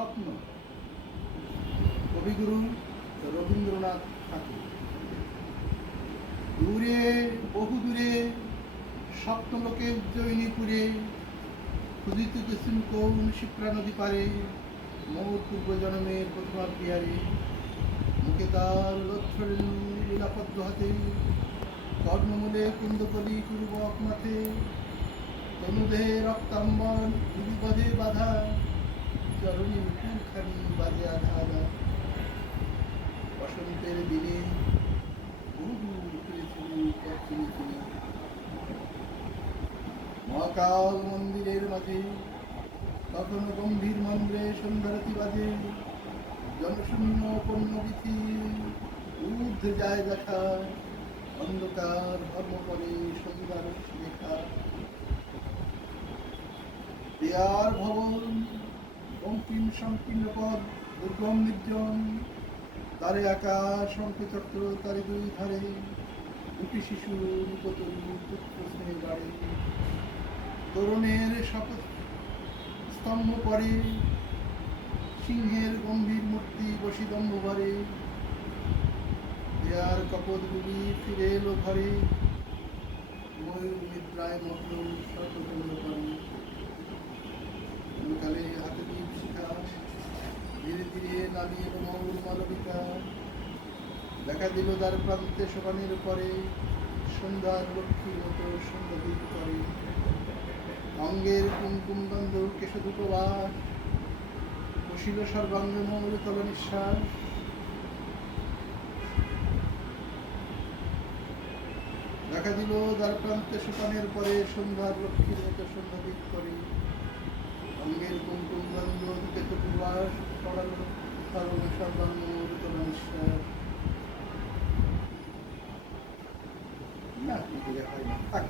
স্বপ্ন। কবিগুরু রবীন্দ্রনাথ ঠাকুর। দূরে বহু দূরে স্বপ্নলোকে উজ্জয়িনীপুরে খুঁজিতে গেছেন কোন শিপ্রা নদী পারে মোর পূর্ব জন্মের প্রতিমা বিহারে। মুখে তার লক্ষ্যণ লীলাপদ্ম হাতে কর্ণমূলে কুন্দকলি পূর্বক মাঠে তনুদেহে রক্তাম্বর বিপদে বাধা চরণী মুকুরখানি বাজে আধা আধা। বসন্তের দিনে মহাকাল মন্দিরের মাঝে তখন গম্ভীর মন্দিরে সন্ধ্যারতি বাজে জনশূন্য পণ্যবিধি ঊর্ধ্বে যায় দেখা অন্ধকার ধর্ম করে সন্ধ্যার লেখা। দেয়ার ভবন বঙ্কিম সংকীর্ণ পদ দুর্গম নির্জন তারে আকাশ শঙ্খচক্র তারে দুই ধারে দুটি শিশু নিপতরু পুত্র স্নেহে বাড়ে। তরুণের শপথ স্তম্ভ পরে সিংহের গম্ভীর মূর্তি বসিদম্ভ ভরে। দেয়ার কপটগুলি ফিরে এলো ঘরে ময়ূর নিদ্রায় মগ্ন সর্বদণ্ড করে। কালে হাতে দীপ শিখা ধীরে ধীরে নামিয়ে এলো মৌর মালবিকা। দেখা দিল দ্বার প্রান্তে সোপানের পরে সন্ধ্যার লক্ষ্মীর মতো সন্ধ্যাদীপ করে। অঙ্গের কুমকুম গন্ধ কেশধূপবাস বসিল সর্বাঙ্গে মৌর তল নিঃশ্বাস। দেখা দিল দ্বার প্রান্তে সোপানের পরে সন্ধ্যার লক্ষ্মীর মতো সন্ধ্যাদীপ করে। অঙ্গের কুমকুম গন্ধ কেশধূপবাস পড়ালো সর্বাঙ্গে মৌর তল নিঃশ্বাস। না হয় না থাক।